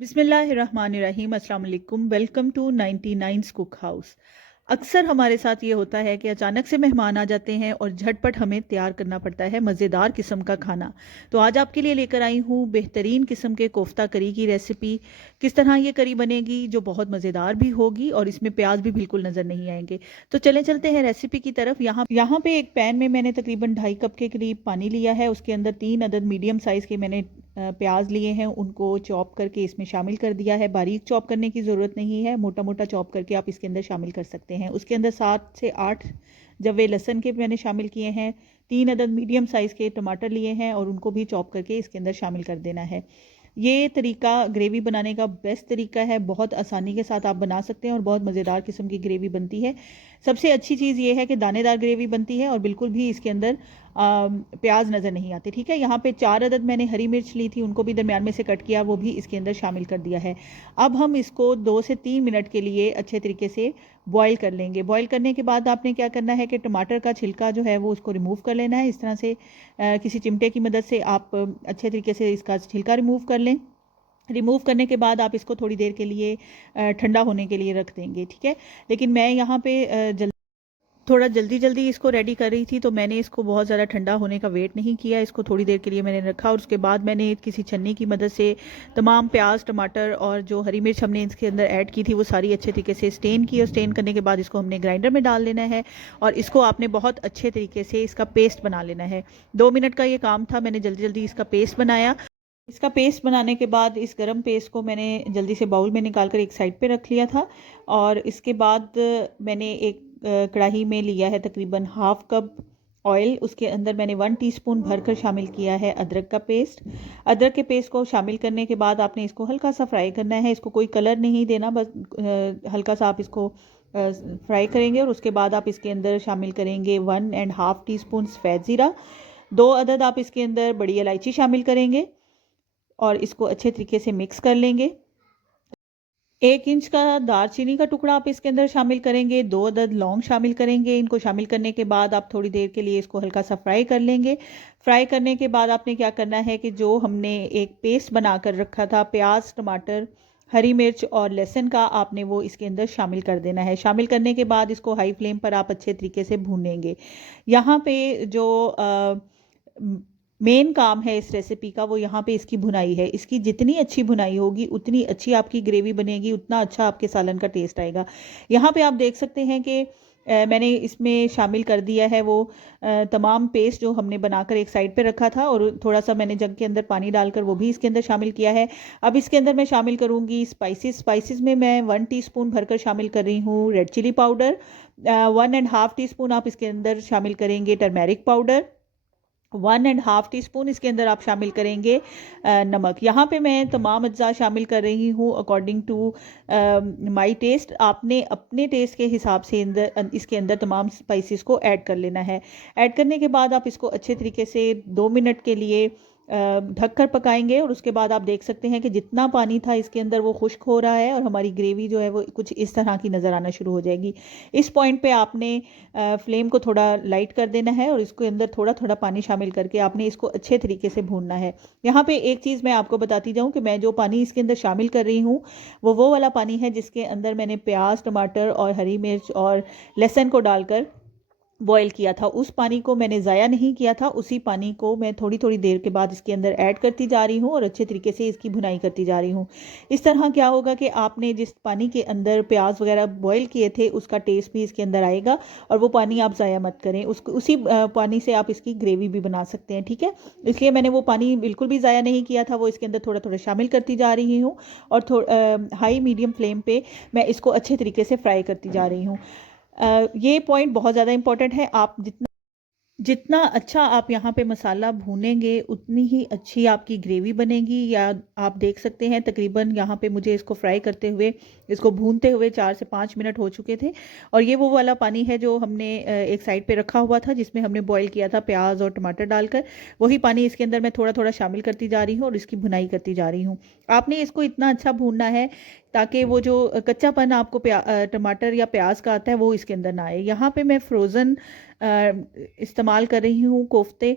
बिस्मिल्लाहिर्रहमानिर्रहीम। अस्सलाम वालेकुम। Welcome to 99 cook house. अक्सर हमारे साथ ये होता है कि अचानक से मेहमान आ जाते हैं और झटपट हमें तैयार करना पड़ता है मज़ेदार किस्म का खाना। तो आज आपके लिए लेकर आई हूँ बेहतरीन किस्म के कोफ्ता करी की रेसिपी। किस तरह ये करी बनेगी जो बहुत मज़ेदार भी होगी और इसमें प्याज भी बिल्कुल नज़र नहीं आएंगे। तो चलते हैं रेसिपी की तरफ। यहाँ पे एक पैन में मैंने तकरीबन 2.5 कप के करीब पानी लिया है। उसके अंदर 3 अदद मीडियम साइज़ के मैंने प्याज लिए हैं, उनको चॉप करके इसमें शामिल कर दिया है। बारीक चॉप करने की ज़रूरत नहीं है, मोटा मोटा चॉप करके आप इसके अंदर शामिल कर सकते हैं। उसके अंदर 7 से 8 जवे लहसुन के मैंने शामिल किए हैं। 3 अदद मीडियम साइज़ के टमाटर लिए हैं और उनको भी चॉप करके इसके अंदर शामिल कर देना है। ये तरीका ग्रेवी बनाने का बेस्ट तरीका है। बहुत आसानी के साथ आप बना सकते हैं और बहुत मज़ेदार किस्म की ग्रेवी बनती है। सबसे अच्छी चीज़ ये है कि दानेदार ग्रेवी बनती है और बिल्कुल भी इसके अंदर प्याज नज़र नहीं आते। ठीक है, यहाँ पे 4 अदद मैंने हरी मिर्च ली थी, उनको भी दरमियान में से कट किया, वो भी इसके अंदर शामिल कर दिया है। अब हम इसको 2 से 3 मिनट के लिए अच्छे तरीके से बॉईल कर लेंगे। बॉईल करने के बाद आपने क्या करना है कि टमाटर का छिलका जो है वो उसको रिमूव कर लेना है। इस तरह से किसी चिमटे की मदद से आप अच्छे तरीके से इसका छिलका रिमूव कर लें। रिमूव करने के बाद आप इसको थोड़ी देर के लिए ठंडा होने के लिए रख देंगे। ठीक है, लेकिन मैं यहाँ पे थोड़ा जल्दी जल्दी इसको रेडी कर रही थी, तो मैंने इसको बहुत ज़्यादा ठंडा होने का वेट नहीं किया। इसको थोड़ी देर के लिए मैंने रखा और उसके बाद मैंने किसी छन्नी की मदद से तमाम प्याज, टमाटर और जो हरी मिर्च हमने इसके अंदर ऐड की थी वो सारी अच्छे तरीके से स्टेन की, और स्टेन करने के बाद इसको हमने ग्राइंडर में डाल लेना है और इसको आपने बहुत अच्छे तरीके से इसका पेस्ट बना लेना है। 2 मिनट का ये काम था, मैंने जल्दी जल्दी इसका पेस्ट बनाया। इसका पेस्ट बनाने के बाद इस गरम पेस्ट को मैंने जल्दी से बाउल में निकाल कर एक साइड पे रख लिया था और इसके बाद मैंने एक कढ़ाई में लिया है तकरीबन 1/2 कप ऑयल। उसके अंदर मैंने 1 टीस्पून भरकर शामिल किया है अदरक का पेस्ट। अदरक के पेस्ट को शामिल करने के बाद आपने इसको हल्का सा फ्राई करना है। इसको कोई कलर नहीं देना, बस हल्का सा आप इसको फ्राई करेंगे और उसके बाद आप इसके अंदर शामिल करेंगे 1.5 टीस्पून सफ़ेद ज़ीरा। 2 अदद आप इसके अंदर बड़ी इलायची शामिल करेंगे और इसको अच्छे तरीके से मिक्स कर लेंगे। 1 इंच का दालचीनी का टुकड़ा आप इसके अंदर शामिल करेंगे। 2 अदद लौंग शामिल करेंगे। इनको शामिल करने के बाद आप थोड़ी देर के लिए इसको हल्का सा फ्राई कर लेंगे। फ्राई करने के बाद आपने क्या करना है कि जो हमने एक पेस्ट बना कर रखा था प्याज, टमाटर, हरी मिर्च और लहसुन का, आपने वो इसके अंदर शामिल कर देना है। शामिल करने के बाद इसको हाई फ्लेम पर आप अच्छे तरीके से भूनेंगे। यहाँ पे जो मेन काम है इस रेसिपी का वो यहाँ पे इसकी भुनाई है। इसकी जितनी अच्छी भुनाई होगी उतनी अच्छी आपकी ग्रेवी बनेगी, उतना अच्छा आपके सालन का टेस्ट आएगा। यहाँ पे आप देख सकते हैं कि मैंने इसमें शामिल कर दिया है वो तमाम पेस्ट जो हमने बनाकर एक साइड पे रखा था, और थोड़ा सा मैंने जग के अंदर पानी डालकर वो भी इसके अंदर शामिल किया है। अब इसके अंदर मैं शामिल करूँगी स्पाइसेस में मैं 1 टीस्पून भरकर शामिल कर रही हूँ रेड चिली पाउडर। 1.5 टीस्पून आप इसके अंदर शामिल करेंगे टर्मेरिक पाउडर। 1.5 टीस्पून इसके अंदर आप शामिल करेंगे नमक। यहाँ पे मैं तमाम अज्जा शामिल कर रही हूँ अकॉर्डिंग टू माई टेस्ट। आपने अपने टेस्ट के हिसाब से इसके अंदर तमाम स्पाइसेस को ऐड कर लेना है। ऐड करने के बाद आप इसको अच्छे तरीके से 2 मिनट के लिए ढक कर पकाएंगे और उसके बाद आप देख सकते हैं कि जितना पानी था इसके अंदर वो खुश्क हो रहा है और हमारी ग्रेवी जो है वो कुछ इस तरह की नज़र आना शुरू हो जाएगी। इस पॉइंट पे आपने फ्लेम को थोड़ा लाइट कर देना है और इसके अंदर थोड़ा थोड़ा पानी शामिल करके आपने इसको अच्छे तरीके से भूनना है। यहाँ पे एक चीज़ मैं आपको बताती जाऊँ कि मैं जो पानी इसके अंदर शामिल कर रही हूँ वो वाला पानी है जिसके अंदर मैंने प्याज, टमाटर और हरी मिर्च और लहसुन को डालकर बॉईल किया था। उस पानी को मैंने ज़ाया नहीं किया था, उसी पानी को मैं थोड़ी थोड़ी देर के बाद इसके अंदर ऐड करती जा रही हूँ और अच्छे तरीके से इसकी भुनाई करती जा रही हूँ। इस तरह क्या होगा कि आपने जिस पानी के अंदर प्याज वगैरह बॉईल किए थे उसका टेस्ट भी इसके अंदर आएगा और वो पानी आप ज़ाया मत करें। उसी पानी से आप इसकी ग्रेवी भी बना सकते हैं। ठीक है, इसलिए मैंने वो पानी बिल्कुल भी ज़ाया नहीं किया था, वो इसके अंदर थोड़ा थोड़ा शामिल करती जा रही हूँ और हाई मीडियम फ्लेम पर मैं इसको अच्छे तरीके से फ्राई करती जा रही हूँ। ये पॉइंट बहुत ज़्यादा इंपॉर्टेंट है। आप जितना जितना अच्छा आप यहाँ पे मसाला भूनेंगे उतनी ही अच्छी आपकी ग्रेवी बनेगी। या आप देख सकते हैं तकरीबन यहाँ पे मुझे इसको फ्राई करते हुए, इसको भूनते हुए 4 से 5 मिनट हो चुके थे और ये वो वाला पानी है जो हमने एक साइड पे रखा हुआ था जिसमें हमने बॉईल किया था प्याज और टमाटर डालकर। वही पानी इसके अंदर मैं थोड़ा थोड़ा शामिल करती जा रही हूँ और इसकी भुनाई करती जा रही हूँ। आपने इसको इतना अच्छा भूनना है ताकि वो जो कच्चापन आपको टमाटर या प्याज का आता है वो इसके अंदर ना आए। यहाँ पे मैं फ्रोज़न इस्तेमाल कर रही हूँ कोफ्ते।